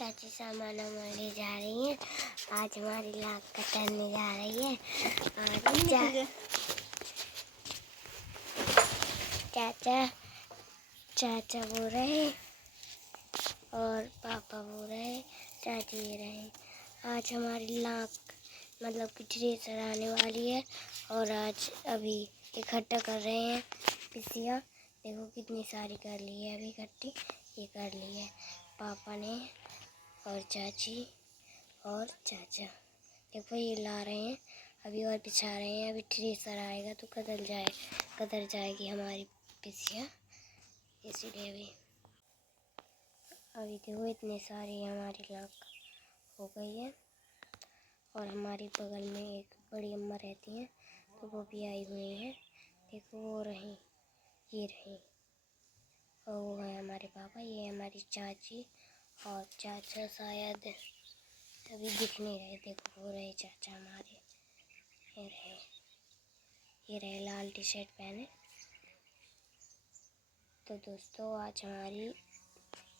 चाची सामान हमारे जा रही हैं। आज हमारी लाख कटने जा रही है। और चाचा बोल रहे और पापा बोल रहे, चाची ये रहे। आज हमारी लाख मतलब कि ट्रेसर आने वाली है और आज अभी इकट्ठा कर रहे हैं पिसिया। देखो कितनी सारी कर ली है अभी इकट्ठी, ये कर ली है पापा ने और चाची और चाचा। देखो ये ला रहे हैं अभी और बिछा रहे हैं। अभी ट्रेसर आएगा तो कदर जाएगी हमारी पिसिया, इसीलिए अभी देखो इतनी सारी हमारी लाख हो गई है। और हमारी बगल में एक बड़ी अम्मा रहती हैं तो वो भी आई हुई हैं। देखो वो रही, ये रही, और वो है हमारे पापा, ये हमारी चाची और चाचा शायद अभी दिख नहीं रहे। देखो वो रहे चाचा हमारे, ये रहे लाल टी शर्ट पहने। तो दोस्तों आज हमारी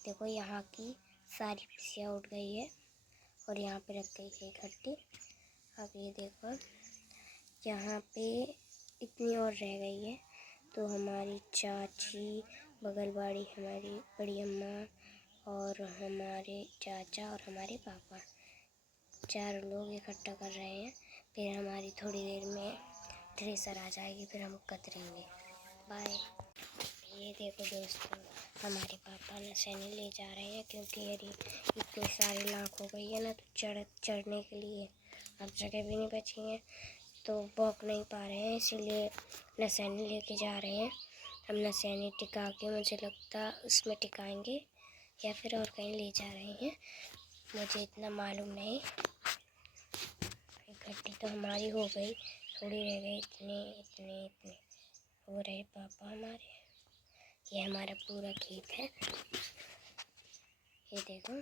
देखो यहाँ की सारी पिसिया उठ गई है और यहाँ पे रख गई है इकट्ठी। अब ये देखो यहाँ पे इतनी और रह गई है तो हमारी चाची, बगल वाली हमारी बड़ी अम्मा और हमारे चाचा और हमारे पापा, चार लोग इकट्ठा कर रहे हैं। फिर हमारी थोड़ी देर में ट्रेसर आ जाएगी, फिर हम कतरेंगे। बाय। ये देखो दोस्तों हमारे पापा नसैनी ले जा रहे हैं क्योंकि यदि इतनी सारी लाख हो गई है ना तो चढ़ने के लिए अब जगह भी नहीं बची है तो बौक नहीं पा रहे हैं, इसीलिए नसैनी लेके जा रहे हैं। हम नसैनी टिका के मुझे लगता उसमें टिकाएंगे या फिर और कहीं ले जा रहे हैं, मुझे इतना मालूम नहीं। इकट्ठी तो हमारी हो गई, थोड़ी रह गई, इतने हो रहे पापा हमारे। ये हमारा पूरा खेत है, ये देखो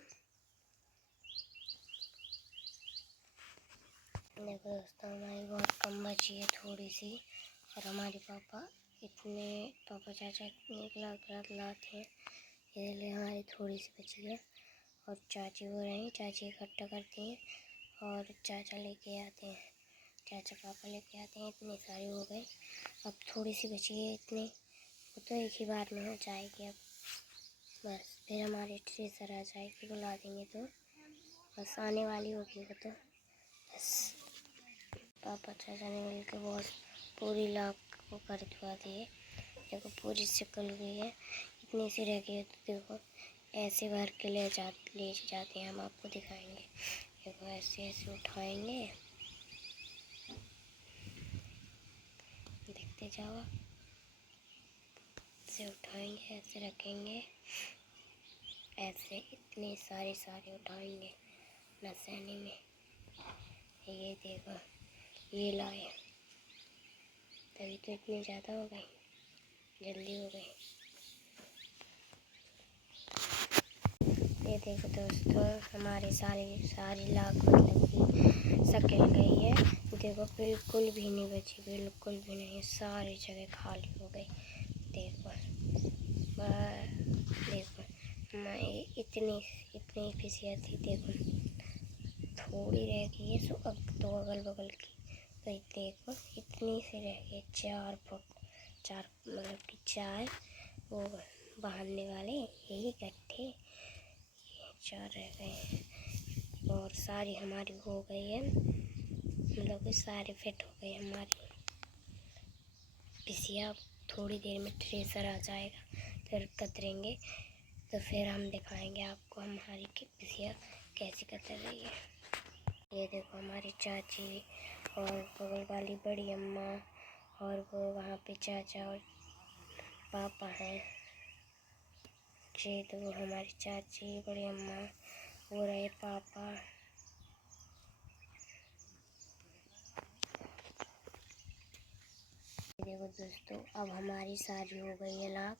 दोस्तों हमारी बहुत कम बची है थोड़ी सी। और हमारे पापा चाचा इतने एक लाते हैं, इसलिए हमारी थोड़ी सी बची है। और चाची वो रही, चाची इकट्ठा करती हैं और चाचा लेके आते हैं, चाचा पापा लेके आते हैं। इतनी सारी हो गई, अब थोड़ी सी बची है, इतनी वो तो एक ही बार में हो जाएगी। अब बस फिर हमारी ट्रेसर आ जाएगी, बुला देंगे तो बस आने वाली होगी वो तो। बस पापा चाचा ने मिल के बहुत पूरी लाख को कर दिवा दिए। देखो पूरी सिकल गई है, इतनी सी रह गई है तो देखो ऐसे भर के ले जाते हैं। हम आपको दिखाएंगे, देखो ऐसे ऐसे उठाएंगे, देखते जाओ, ऐसे उठाएंगे, ऐसे रखेंगे, ऐसे इतनी सारी उठाएंगे नसैनी में। ये देखो ये लाए, तभी तो इतनी ज़्यादा हो गई, जल्दी हो गई। ये देखो दोस्तों हमारी सारी लाख मतलब कि सकेल गई है। देखो बिल्कुल भी नहीं बची, बिल्कुल भी नहीं, सारी जगह खाली हो गई। देखो देखो मैं इतनी पिसिया थी, देखो थोड़ी रह गई है सो अब तो अगल बगल की, तो देखो इतनी सी रह गई, 4 मतलब कि 4 वो बांधने वाले यही गट्ठे, 4 रह गए और सारी हमारी हो गई है, मतलब कि सारे फिट हो गए हमारी पिसिया। थोड़ी देर में ट्रेसर आ जाएगा, फिर कतरेंगे तो फिर हम दिखाएंगे आपको हमारी पिसिया कैसी कतर रही है। ये देखो हमारी चाची और बगल वाली बड़ी अम्मा और वो वहाँ पे चाचा और पापा हैं। जी तो वो हमारी चाची, बड़ी अम्मा, वो रहे पापा। देखो दोस्तों अब हमारी सारी हो गई है लाख,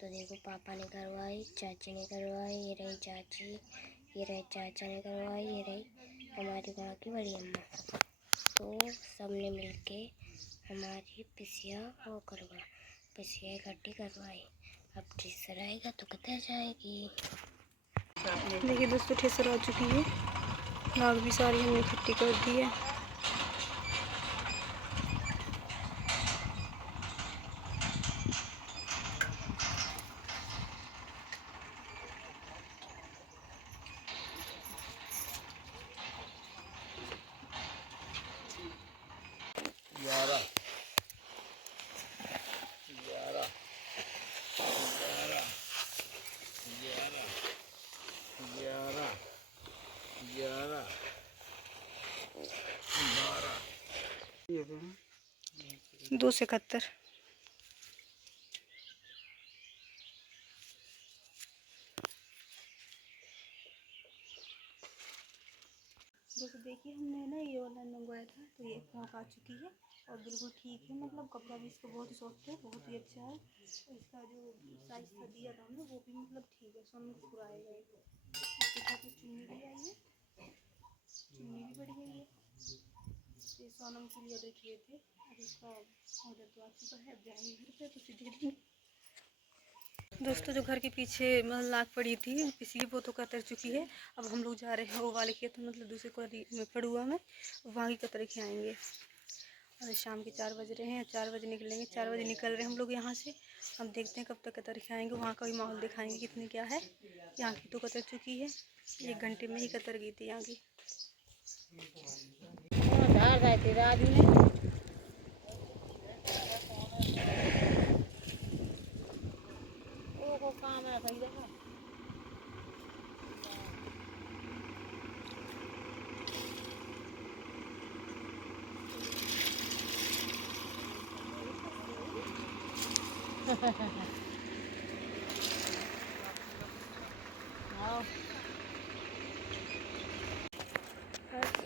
तो देखो पापा ने करवाई, चाची ने करवाई, ये रही चाची, ये रहे चाचा ने करवाई, ये रही हमारी वहाँ की बड़ी अम्मा। तो सब ने मिलके हमारी पिसिया इकट्ठी करवाई। अब ट्रेसर आएगा तो कतर जाएगी। देखिए दोस्तों ठेसर आ चुकी है, नाग भी सारी हमने इकट्ठी कर दी है। दो से 71। दोस्तों देखिए हमने ना ये ऑनलाइन मंगवाया था, तो ये फ्रॉक आ चुकी है और बिल्कुल ठीक है, मतलब कपड़ा भी इसका बहुत ही सॉफ्ट है, बहुत ही अच्छा है। इसका जो साइज था दिया था हमने वो भी मतलब ठीक है, सब में पूरा आएगा। इसके साथ चुन्नी भी आई है, चुन्नी भी बढ़िया है। ये सोनम के लिए ऑर्डर किए थे, अब इसका ऑर्डर तो आ चुका है, अब जाएंगे घर पे तो उसे दे देंगे। दोस्तों जो घर के पीछे मतलब लाख पड़ी थी पिछली वो तो कतर चुकी है। अब हम लोग जा रहे हैं वो वाले खेत में, मतलब दूसरे को पड़ुआ में, वहाँ की कतर खिलाएंगे। और शाम के 4 बज रहे हैं, 4 बजे निकलेंगे, 4 बजे निकल रहे हैं हम लोग यहाँ से। हम देखते हैं कब तक कतर खिलाएंगे, वहाँ का भी माहौल दिखाएंगे कितनी क्या है। यहाँ की तो कतर चुकी है, 1 घंटे में ही कतर गई थी यहाँ की। राजू ने काम है सही जगह।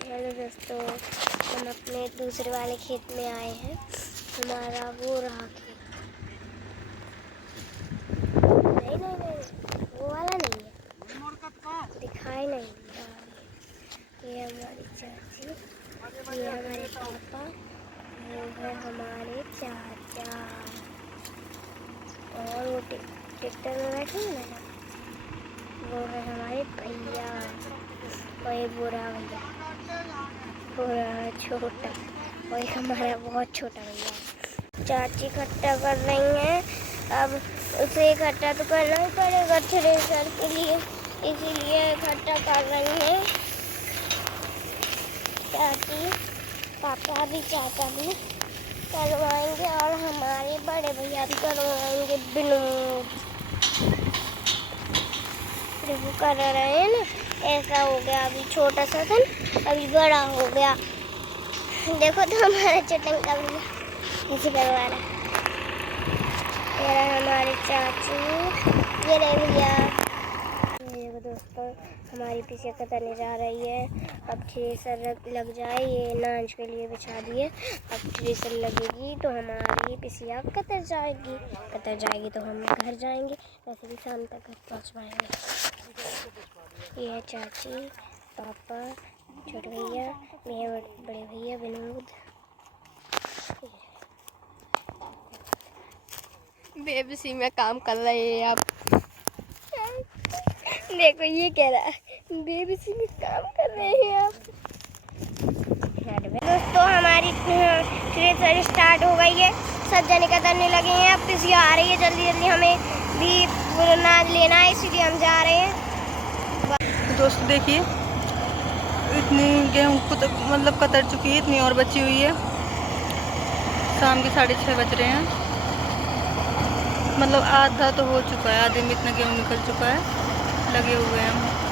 हेलो दोस्तों, हम अपने दूसरे वाले खेत में आए हैं। हमारा वो रहा खेत, नहीं वो वाला नहीं है, दिखाई नहीं दिया। ये हमारी चाची, ये हमारे पापा, वो है हमारे चाचा, और वो ट्रैक्टर में बैठे हैं ना, वो है हमारे भैया, और ये बुरा भैया, बुरा छोटा, और एक हमारा बहुत छोटा भैया। चाची इकट्ठा कर रही हैं, अब उसे इकट्ठा तो करना ही पड़ेगा थ्रेसर के लिए, इसीलिए इकट्ठा कर रही हैं चाची। पापा भी चाचा भी करवाएंगे और हमारे बड़े भैया भी करवाएंगे। विनोद देखो कर रहे हैं ना, ऐसा हो गया, अभी छोटा सा था अभी बड़ा हो गया। देखो तो हमारा चटन का भैया ऐसे करवा रहा है। ये हमारे चाचू, ये रहे भैया। देखो दोस्तों हमारी पीछे कतरने जा रही है। अब थ्रेसर लग जाए, ये नाच के लिए बिछा दिए, अब थ्रेसर लगेगी तो हमारी पिसिया कतर जाएगी तो हम घर जाएंगे, वैसे भी शाम तक घर पहुँच पाएंगे। ये है चाची, पापा, छोटे भैया, मेरे बड़े भैया विनोद। बेबसी में काम कर रहे हैं आप, देखो ये कह रहा है बेबसी में काम कर रहे हैं आप। दोस्तों हमारी थ्रेसर स्टार्ट हो गई है, सब जने कतरने लगे हैं, अब पिसिया आ रही है, जल्दी जल्दी हमें भी नाद लेना है, इसलिए हम जा रहे हैं। दोस्तों देखिए इतनी गेहूँ मतलब कतर चुकी है, इतनी और बची हुई है। शाम के 6:30 बज रहे हैं, मतलब आधा तो हो चुका है, आधे में इतना गेहूँ निकल चुका है, लगे हुए हैं हम।